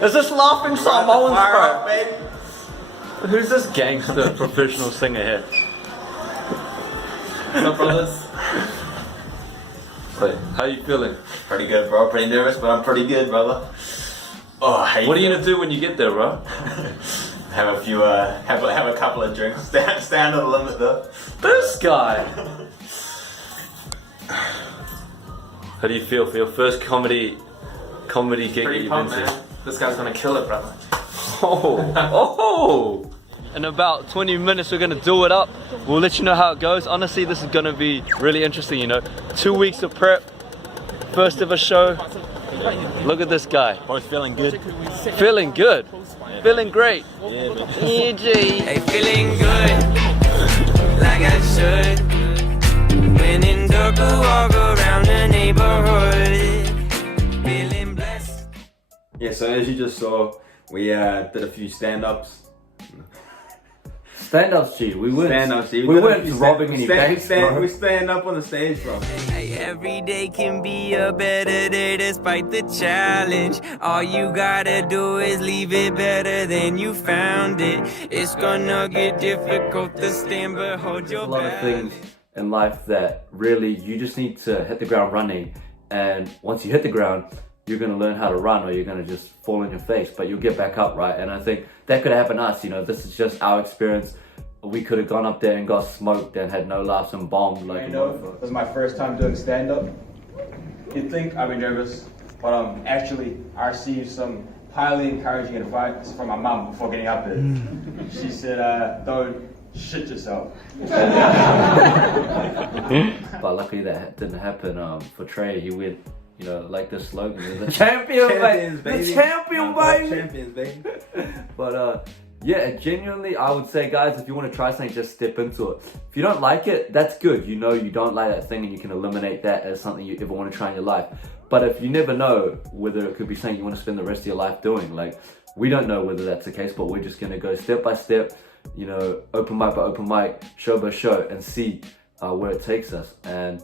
Is this laughing Samoans, bro? baby. Who's this gangster professional singer here? What's up, brothers? Wait, how you feeling? Pretty good, bro. Pretty nervous, but I'm pretty good, brother. Oh, What are you gonna do when you get there, bro? have a few, have a couple of drinks. Stay under the limit, though. This guy. How do you feel for your first comedy gig that Pretty you've been pumped, to? man. This guy's gonna kill it, brother. Oh. In about 20 minutes we're gonna do it up. We'll let you know how it goes. Honestly, this is gonna be really interesting, you know. 2 weeks of prep, first ever show. Look at this guy. Both feeling good. Feeling good. Feeling great. Yeah, man. EG. Hey, feeling good, like I should. When in dark, I walk around the neighborhood, feeling blessed. Yeah, so as you just saw, we did a few stand-ups. Stand-ups, G. We weren't. Stand-ups, G. We did a weren't few robbing any banks, bro. We stand up on the stage, bro. Hey, every day can be a better day despite the challenge. All you gotta do is leave it better than you found it. It's gonna get difficult to stand, but hold your There's a lot of balance. things in life that really you just need to hit the ground running, and once you hit the ground, you're gonna learn how to run, or you're gonna just fall on your face, but you'll get back up, right? And I think that could happen to us. You know, this is just our experience. We could have gone up there and got smoked and had no laughs and bombed like. You know, this is my first time doing stand-up. You'd think I'd be nervous, but actually I received some highly encouraging advice from my mum before getting up there. She said, don't shit yourself. But luckily that didn't happen. For Trey, he went, you know, like the slogan, the champion, Champions, baby. baby. The champion, baby. Champions, baby. But yeah, genuinely, I would say, guys, if you want to try something, just step into it. If you don't like it, that's good. You know you don't like that thing, and you can eliminate that as something you ever want to try in your life. But if you never know whether it could be something you want to spend the rest of your life doing, like, we don't know whether that's the case, but we're just going to go step by step, you know, open mic by open mic, show by show, and see where it takes us. And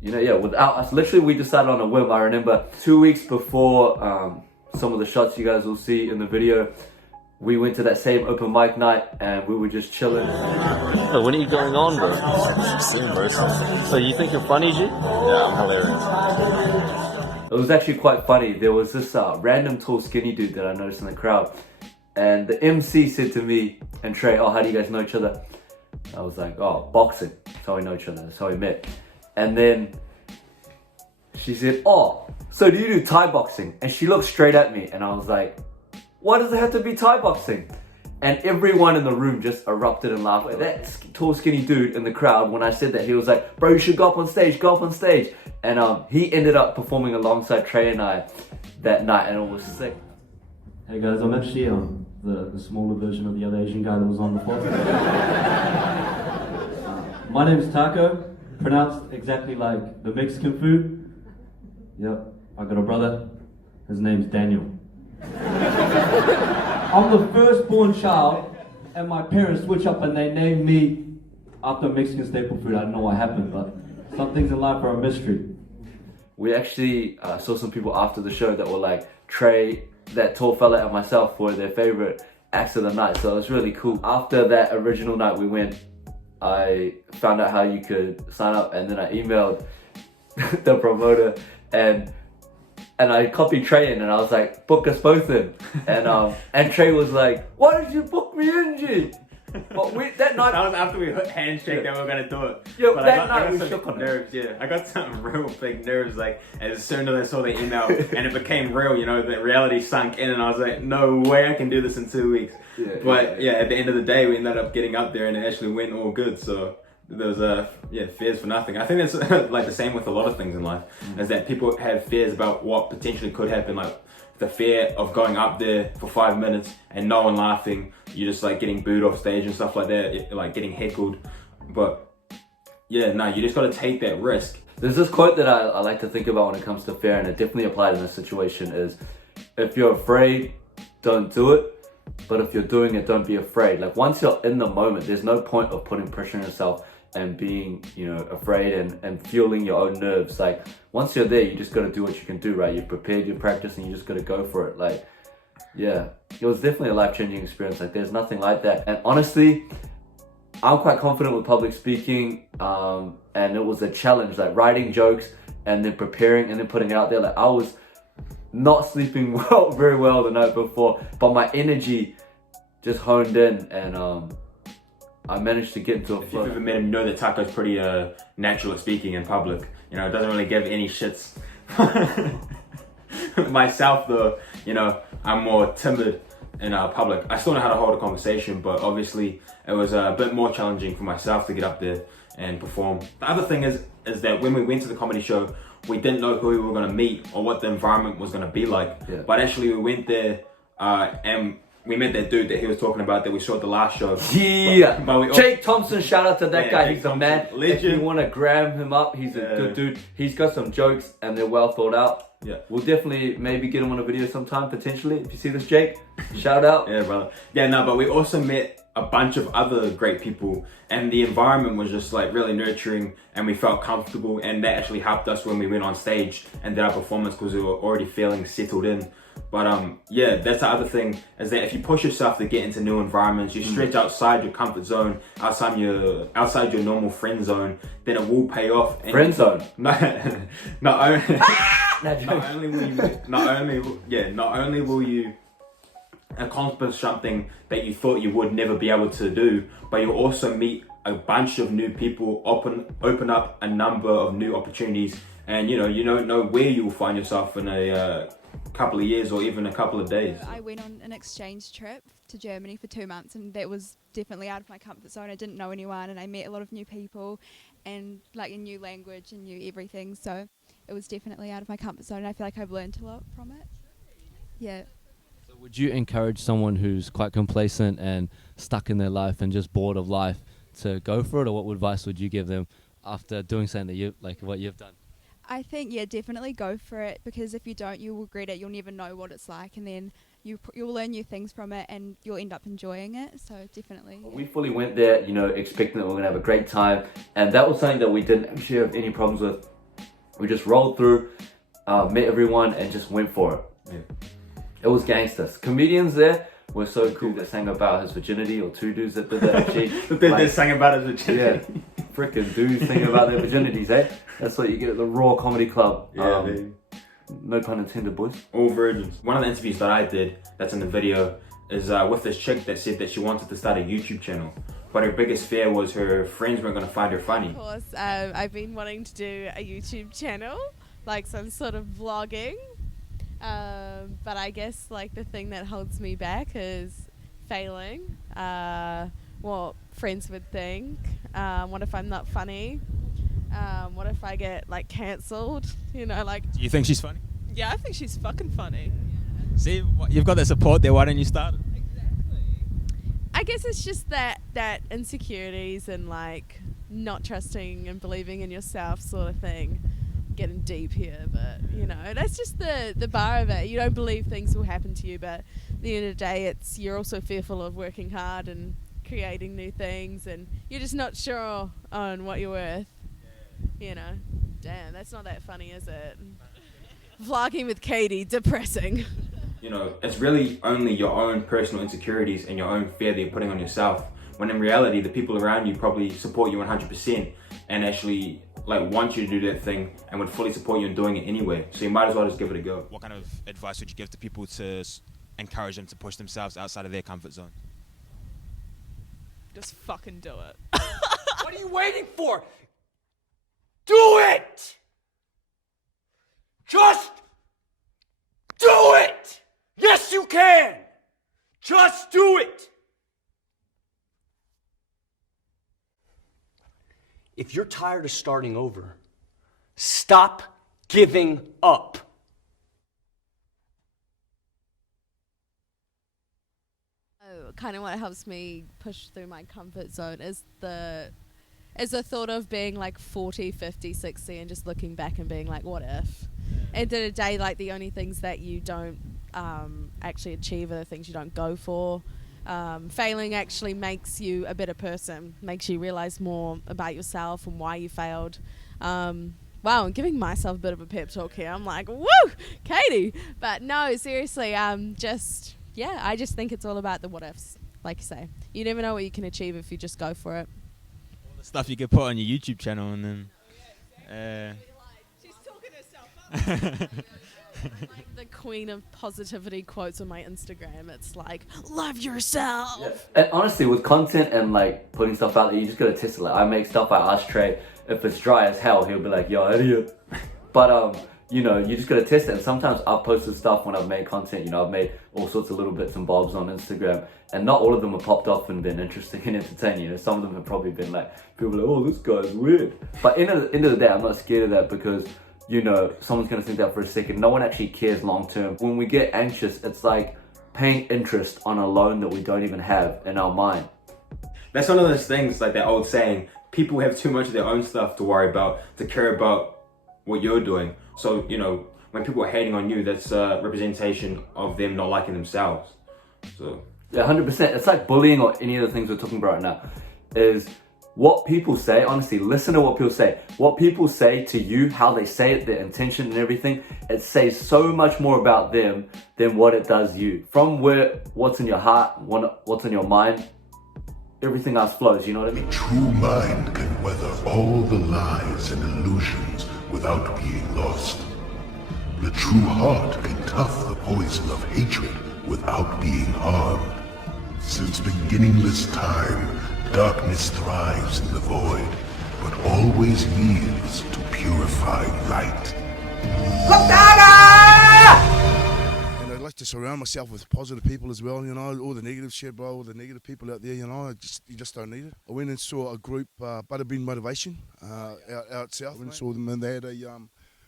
you know, yeah, without us, literally we decided on a whim. I remember 2 weeks before some of the shots you guys will see in the video, we went to that same open mic night and we were just chilling. Oh, when are you going on, bro? Soon, bro. So you think you're funny, G? Yeah, I'm hilarious. It was actually quite funny. There was this random tall skinny dude that I noticed in the crowd, and the MC said to me and Trey, oh, how do you guys know each other? I was like, oh, boxing. That's how we know each other. That's how we met. And then she said, oh, so do you do Thai boxing? And she looked straight at me and I was like, why does it have to be Thai boxing? And everyone in the room just erupted in laughter. That tall skinny dude in the crowd, when I said that, he was like, bro, you should go up on stage, go up on stage. And he ended up performing alongside Trey and I that night, and it was sick. Hey guys, I'm actually the smaller version of the other Asian guy that was on before. My name's Taco, pronounced exactly like the Mexican food. Yep, I got a brother, his name's Daniel. I'm the firstborn child, and my parents switch up and they named me after Mexican staple food. I don't know what happened, but some things in life are a mystery. We actually saw some people after the show that were like, Trey, that tall fella, and myself were their favorite acts of the night, so it was really cool. After that original night we went, I found out how you could sign up, and then I emailed the promoter and I copied Trey in, and I was like, book us both in. And Trey was like, why did you book me in, G? But that night, That was after we handshake that we were gonna do it. Yeah, but that night I got we some shook on it. nerves. Yeah, I got some real big nerves. Like as soon as I saw the email and it became real, you know, the reality sunk in, and I was like, no way, I can do this in 2 weeks. But yeah, at the end of the day, we ended up getting up there, and it actually went all good. So there was fears for nothing. I think that's like the same with a lot of things in life, is that people have fears about what potentially could happen, like the fear of going up there for 5 minutes and no one laughing, you just like getting booed off stage and stuff like that, like getting heckled. But yeah, no, you just got to take that risk. There's this quote that I like to think about when it comes to fear, and it definitely applies in this situation, is if you're afraid, don't do it. But if you're doing it, don't be afraid. Like once you're in the moment, there's no point of putting pressure on yourself and being, you know, afraid and fueling your own nerves. Like once you're there, you just got to do what you can do, right? You've prepared your practice and you just got to go for it. Like Yeah, it was definitely a life-changing experience. Like, there's nothing like that. And honestly, I'm quite confident with public speaking, and it was a challenge, like writing jokes and then preparing and then putting it out there. Like, I was not sleeping very well the night before, but my energy just honed in, and I managed to get into a If flow. you've ever met him, you know that Taco's pretty natural at speaking in public. You know, doesn't really give any shits. Myself, though, you know, I'm more timid in public. I still know how to hold a conversation, but obviously it was a bit more challenging for myself to get up there and perform. The other thing is that when we went to the comedy show, we didn't know who we were going to meet or what the environment was going to be like. Yeah. But actually we went there and we met that dude that he was talking about that we saw at the last show. Yeah, But we all- Jake Thompson, shout out to that Yeah, guy. Jake He's a Thompson, man. If legend. you want to grab him up, he's a good dude. He's got some jokes and they're well thought out. Yeah. We'll definitely maybe get him on a video sometime, potentially. If you see this, Jake, shout out. Yeah, brother. Yeah, no, but we also met a bunch of other great people, and the environment was just like really nurturing, and we felt comfortable, and that actually helped us when we went on stage and did our performance because we were already feeling settled in. But yeah, that's the other thing, is that if you push yourself to get into new environments, you stretch outside your comfort zone, outside your normal friend zone, then it will pay off. And Friend zone. not only will you accomplish something that you thought you would never be able to do, but you'll also meet a bunch of new people, open up a number of new opportunities, and you don't know where you'll find yourself in a couple of years or even a couple of days. I went on an exchange trip to Germany for 2 months, and that was definitely out of my comfort zone. I didn't know anyone, and I met a lot of new people and like a new language and new everything, so it was definitely out of my comfort zone, and I feel like I've learned a lot from it. Yeah. So would you encourage someone who's quite complacent and stuck in their life and just bored of life to go for it, or what advice would you give them after doing something that you like, what you've done? I think, yeah, definitely go for it, because if you don't, you'll regret it. You'll never know what it's like, and then you'll learn new things from it, and you'll end up enjoying it. So definitely. Yeah. We fully went there, expecting that we we're going to have a great time. And that was something that we didn't actually have any problems with. We just rolled through, met everyone, and just went for it. Yeah. It was gangsters. Comedians there were so cool. That sang about his virginity, or two dudes that did that actually. They sang about his virginity. Yeah, freaking dudes singing about their virginities, eh? That's what you get at the Raw Comedy Club. Yeah, baby. No pun intended, boys. All virgins. One of the interviews that I did, that's in the video, is with this chick that said that she wanted to start a YouTube channel, but her biggest fear was her friends weren't going to find her funny. Of course, I've been wanting to do a YouTube channel, like some sort of vlogging, but I guess like the thing that holds me back is failing, what friends would think, what if I'm not funny, what if I get like cancelled, like. Do you think she's funny? Yeah, I think she's fucking funny. See, you've got the support there, why don't you start it? I guess it's just that insecurities and like not trusting and believing in yourself sort of thing. Getting deep here, but that's just the bar of it. You don't believe things will happen to you, but at the end of the day, you're also fearful of working hard and creating new things, and you're just not sure on what you're worth. Damn, that's not that funny, is it? Vlogging with Katie, depressing. It's really only your own personal insecurities and your own fear that you're putting on yourself, when in reality the people around you probably support you 100% and actually want you to do that thing and would fully support you in doing it anyway, so you might as well just give it a go. What kind of advice would you give to people to encourage them to push themselves outside of their comfort zone? Just fucking do it. What are you waiting for? Do it! Just do it! Yes, you can! Just do it! If you're tired of starting over, stop giving up. Kind of what helps me push through my comfort zone is the thought of being like 40, 50, 60 and just looking back and being like, what if? End of the day, like the only things that you don't actually achieve are the things you don't go for. Failing actually makes you a better person, makes you realize more about yourself and why you failed. Wow, I'm giving myself a bit of a pep talk here. I'm like, woo, Katie. But no, seriously, just yeah, I just think it's all about the what ifs. Like you say, you never know what you can achieve if you just go for it. All the stuff you could put on your YouTube channel and then. She's talking herself up. Like the queen of positivity quotes on my Instagram. It's like, love yourself. Yeah. And honestly, with content and like putting stuff out there, you just gotta test it. Like I make stuff, I ask Trey, if it's dry as hell, he'll be like, yo, idiot. But you know, you just gotta test it. And sometimes I've posted stuff when I've made content, you know, I've made all sorts of little bits and bobs on Instagram, and not all of them have popped off and been interesting and entertaining. You know, some of them have probably been like, people are like, oh, this guy's weird. But end of the day, I'm not scared of that, because you know, someone's gonna think that for a second. No one actually cares long term. When we get anxious, it's like paying interest on a loan that we don't even have in our mind. That's one of those things, like that old saying, people have too much of their own stuff to worry about, to care about what you're doing. So, you know, when people are hating on you, that's a representation of them not liking themselves. So yeah, 100%. It's like bullying or any of the things we're talking about right now. Is what people say, honestly, listen to what people say. What people say to you, how they say it, their intention and everything, it says so much more about them than what it does you. From what's in your heart, what's in your mind, everything else flows, you know what I mean? The true mind can weather all the lies and illusions without being lost. The true heart can tough the poison of hatred without being harmed. Since beginningless time, darkness thrives in the void, but always yields to purifying light. And I'd like to surround myself with positive people as well, you know, all the negative shit, bro, all the negative people out there, you know, you just don't need it. I went and saw a group, Butterbean Motivation, out south. I went and saw them, and they had a,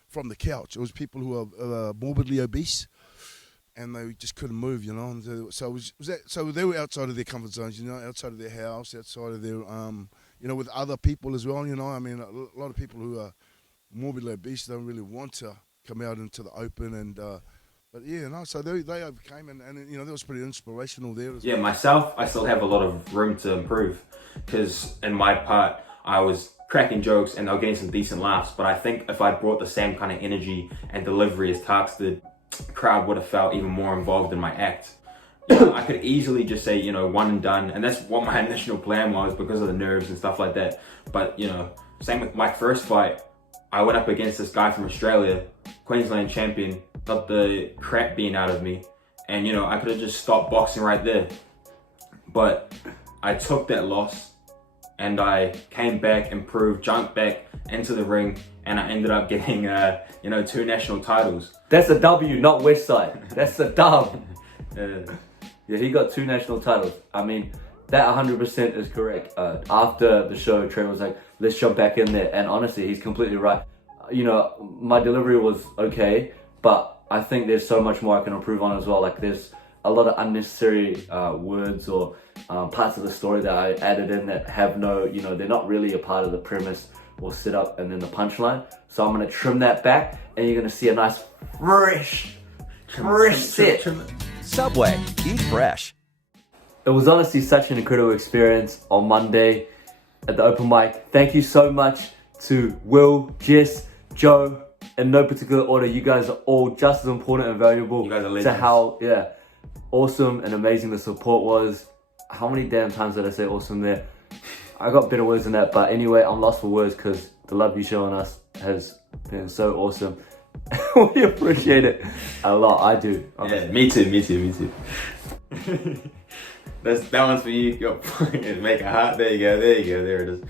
from the couch. It was people who are morbidly obese, and they just couldn't move, you know. And so so they were outside of their comfort zones, you know, outside of their house, outside of their, you know, with other people as well, you know. I mean, a lot of people who are morbidly obese don't really want to come out into the open, and but yeah, no. So they overcame, and you know, that was pretty inspirational there. yeah, myself, I still have a lot of room to improve, because in my part, I was cracking jokes and they were getting some decent laughs. But I think if I brought the same kind of energy and delivery as Tarks did, crowd would have felt even more involved in my act. You know, I could easily just say, you know, one and done, and that's what my initial plan was because of the nerves and stuff like that. But you know, same with my first fight, I went up against this guy from Australia, Queensland champion, got the crap beaten out of me, and you know, I could have just stopped boxing right there. But I took that loss and I came back, improved, jumped back into the ring, and I ended up getting, you know, 2 national titles. That's a W, not Westside. That's a dub. Yeah, he got 2 national titles. I mean, that 100% is correct. After the show, Trey was like, let's jump back in there. And honestly, he's completely right. You know, my delivery was okay, but I think there's so much more I can improve on as well. Like there's a lot of unnecessary words or parts of the story that I added in that have no, you know, they're not really a part of the premise or sit up and then the punchline. So I'm gonna trim that back, and you're gonna see a nice fresh set. Subway, eat fresh. It was honestly such an incredible experience on Monday at the open mic. Thank you so much to Will, Jess, Joe, in no particular order. You guys are all just as important and valuable You guys are to legends. how awesome and amazing the support was. How many damn times did I say awesome there? I got better words than that, but anyway, I'm lost for words because the love you show on us has been so awesome. We appreciate it a lot. I do. Yeah, me too. That one's for you. Go make a heart. There you go. There it is.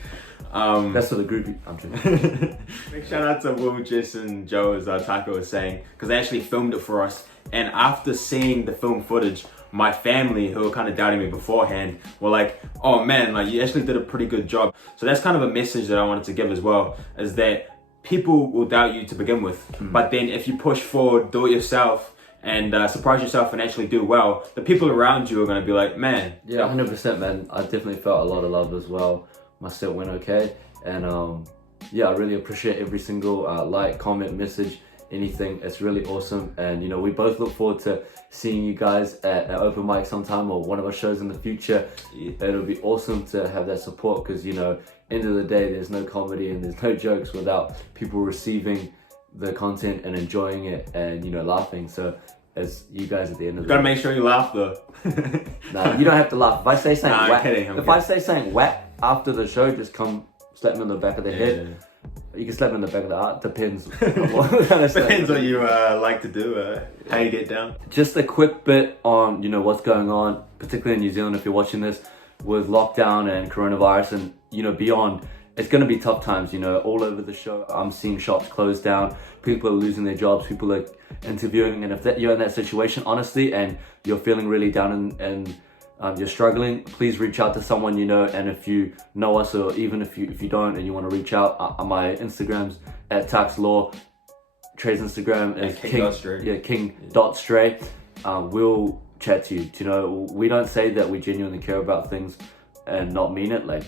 That's for the groupie. I'm joking. Big shout out to Will, Jess, and Joe, as Taco was saying, because they actually filmed it for us. And after seeing the film footage, my family, who were kind of doubting me beforehand, were like, oh man, like you actually did a pretty good job. So that's kind of a message that I wanted to give as well, is that people will doubt you to begin with. But then if you push forward, do it yourself, and surprise yourself and actually do well, the people around you are going to be like, man. Yeah, 100%, man. I definitely felt a lot of love as well. My set went okay. And yeah, I really appreciate every single like, comment, message, anything. It's really awesome. And you know, we both look forward to seeing you guys at an open mic sometime or one of our shows in the future. It'll be awesome to have that support, because you know, end of the day, there's no comedy and there's no jokes without people receiving the content and enjoying it and, you know, laughing. So as you guys at the end of the Gotta make sure you laugh though. Nah, you don't have to laugh. If I say something Nah, I'm whack, kidding, I'm if I say something whack after the show, just come slap me on the back of the head. You can slap me on the back of the heart. Depends. On what Depends what you like to do, how you get down. Just a quick bit on, you know, what's going on, particularly in New Zealand if you're watching this, with lockdown and coronavirus and, you know, beyond. It's going to be tough times, you know, all over the show. I'm seeing shops close down. People are losing their jobs. People are interviewing. And if you're in that situation, honestly, and you're feeling really down and you're struggling, please reach out to someone you know. And if you know us, or even if you don't and you want to reach out, my Instagram's at TaxLaw. Trey's Instagram is king.stray. We'll chat to you. You know, we don't say that we genuinely care about things and not mean it. Like,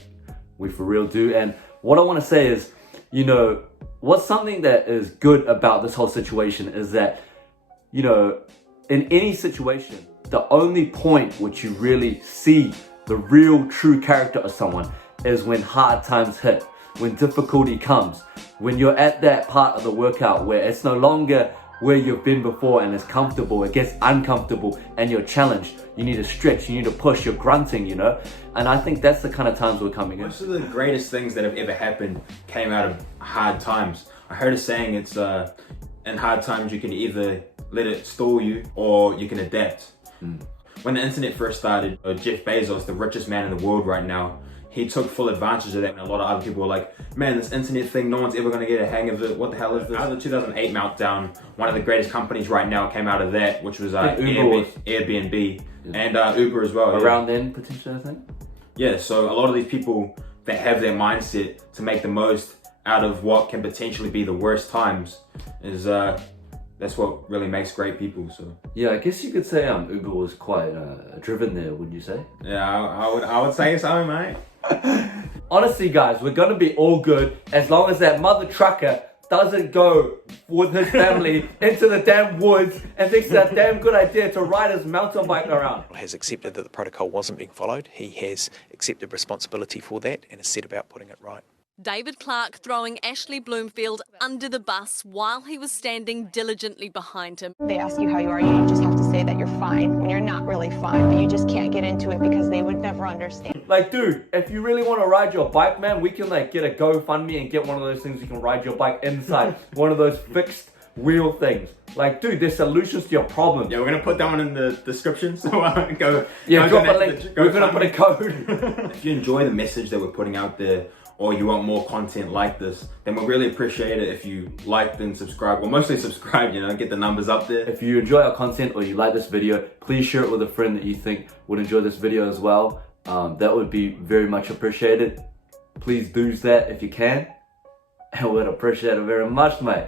we for real do. And what I want to say is, you know, what's something that is good about this whole situation is that, you know, in any situation, the only point which you really see the real true character of someone is when hard times hit, when difficulty comes, when you're at that part of the workout where it's no longer where you've been before and it's comfortable, it gets uncomfortable and you're challenged. You need to stretch, you need to push, you're grunting, you know? And I think that's the kind of times we're coming in. Most of the greatest things that have ever happened came out of hard times. I heard a saying, it's in hard times you can either let it stall you or you can adapt. When the internet first started, Jeff Bezos, the richest man in the world right now, he took full advantage of that, and a lot of other people were like, man, this internet thing, no one's ever gonna get a hang of it. What the hell is this? Out of the 2008 meltdown, one of the greatest companies right now came out of that, which was Airbnb and Uber as well. Around then, potentially, I think? Yeah, so a lot of these people that have their mindset to make the most out of what can potentially be the worst times is that's what really makes great people. So yeah, I guess you could say Uber was quite driven there, wouldn't you say? Yeah, I would say so, mate. Honestly, guys, we're gonna be all good as long as that mother trucker doesn't go with his family into the damn woods and thinks it's a damn good idea to ride his mountain bike around. Has accepted that the protocol wasn't being followed. He has accepted responsibility for that and has set about putting it right. David Clark throwing Ashley Bloomfield under the bus while he was standing diligently behind him. They ask you how you are, you just have to say that you're fine when you're not really fine, but you just can't get into it because they would never understand. Like, dude, if you really want to ride your bike, man, we can like get a GoFundMe and get one of those things you can ride your bike inside, one of those fixed wheel things. Like, dude, there's solutions to your problem. Yeah, we're gonna put that one in the description, so go. Yeah, drop a link. We're gonna put a code. If you enjoy the message that we're putting out there, or you want more content like this, then we'll really appreciate it if you like and subscribe. Well, mostly subscribe, you know, get the numbers up there. If you enjoy our content or you like this video, please share it with a friend that you think would enjoy this video as well. That would be very much appreciated. Please do that if you can. I would appreciate it very much, mate.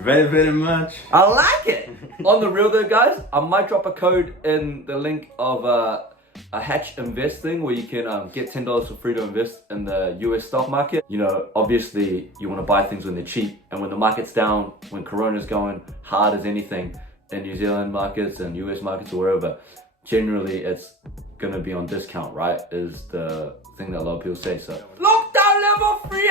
Very, very much. I like it. On the real though, guys, I might drop a code in the link of a Hatch Invest thing where you can get $10 for free to invest in the US stock market. You know, obviously you want to buy things when they're cheap, and when the market's down, when Corona's going hard as anything in New Zealand markets and US markets or wherever, generally it's gonna be on discount, right? Is the thing that a lot of people say. So lockdown level 3,